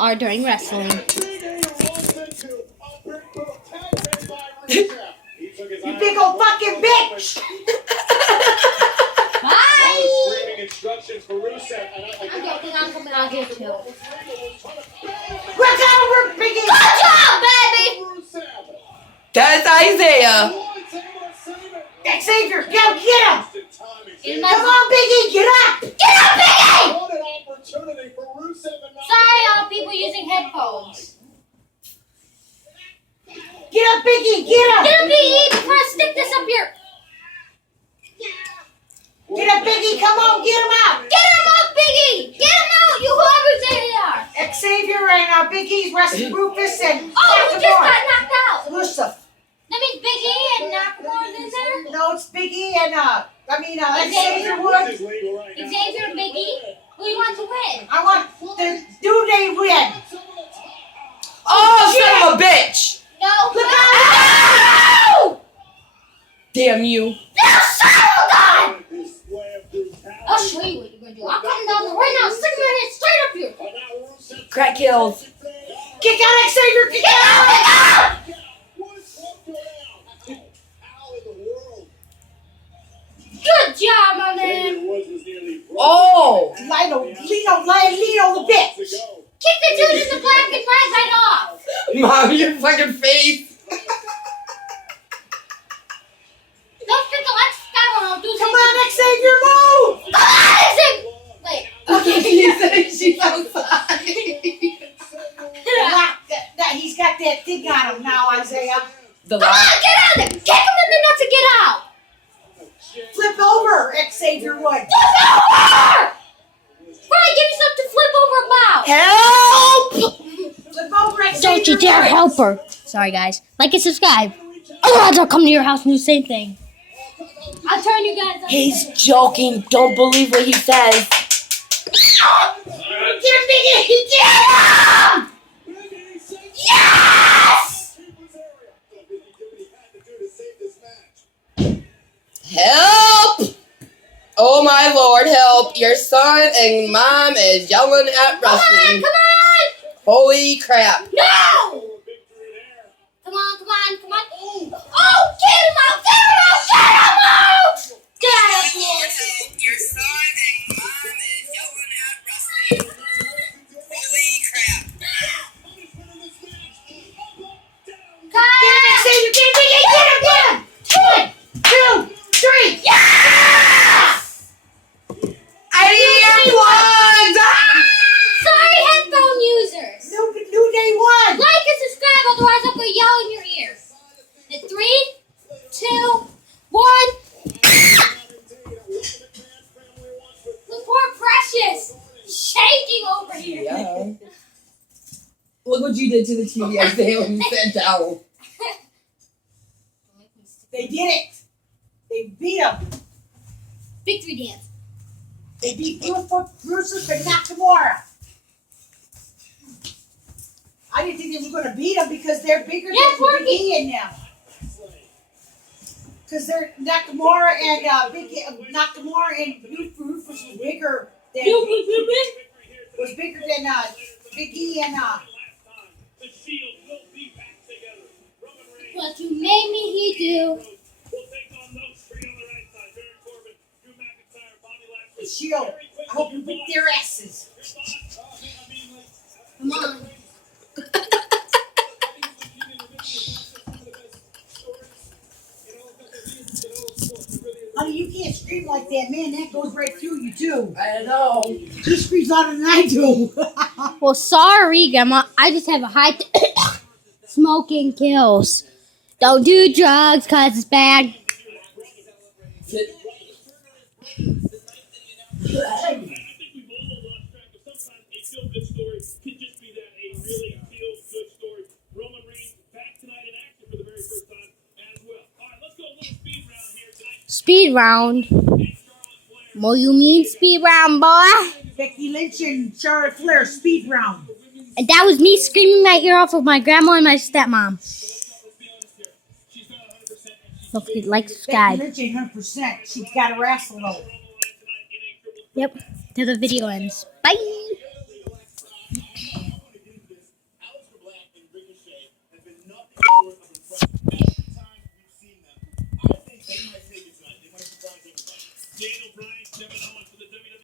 are during wrestling. You big old fucking bitch! Bye! I'll get two. Look out, we're biggie! Good job, baby! That's Isaiah. Xavier, go get him! Get him Come on, Biggie, get up! Get up, Biggie! Sorry, all people using headphones. Get up, Biggie, get up! Get up, Biggie, before I stick this up your... Get up, Biggie, come on, get him out! Get him up, Biggie! Get him out, you whoever they are! Xavier and Biggie's wrestling Rufus and Oh, who just got knocked out? Yusuf. That means Big E and Nakamura's in there? No, it's Biggie and Xavier Woods. Xavier and Big E? Who do you want to win? I want the New Day win. Oh, son of a bitch. No. Look No! Damn you. No, Shadow I'll show you what you're going to do. I'm coming down there right now, sticking my head straight up here. Crack kills. Kick out Xavier, kick out! Good job, my man. Oh. Lino the bitch. Kick the dude in the black and red right off. Mom, your fucking face. Don't kick the left guy when I'll do Come on, Xavier, move! Come on, Xavier. Wait. Okay, she's outside. He's got that thing on him now, Isaiah. The Come on, get out of there. Kick him in the nuts and get out. Flip over, Xavier Wood. Flip over! Brian, give me something to flip over about. Help! Flip over, Xavier Don't you dare Wood. help her. Sorry, guys. Like and subscribe. Otherwise, I'll come to your house and do the same thing. I'll turn you guys up. He's joking. Don't believe what he says. Get him, Biggie! Get him! Yes! Help! Oh my lord, help. Your son and mom is yelling at Come on, wrestling. come on! Holy crap. No! Come on, come on, come on. Oh, get him out, get him out, get him out! Get out of here. Your son and mom is yelling at wrestling. Holy crap. Get him, Xavier! Get him, Biggie! Get him! 1, 2, 3! Yes! I need earplugs! Sorry, headphone users. New Day won! Like and subscribe, otherwise I'm going to yell in your ear. In 3, 2, 1. The poor Precious shaking over here. Yeah. Look what you did to the TV Isaiah when you sat down. They did it! They beat him! Victory dance. They beat Rufus and Nakamura! I didn't think they were going to beat him because they're bigger Yes, than working. Big E and them. Because they're Nakamura and Nakamura and Rufus was bigger than Big E and What you made me, he do. the Shield. I hope you beat their asses. Come on. Honey, you can't scream like that, man. That goes right through you too. I know. He screams louder than I do. Well, sorry, Grandma. I just have a high smoking kills. Don't do drugs because it's bad. Speed round. What you mean speed round, boy? Becky Lynch and Charlotte Flair speed round. And that was me screaming my ear off with my grandma and my stepmom. So if you'd like to subscribe. Becky Lynch ain't 100%. She's got her ass low. Yep. Till the video ends. Bye.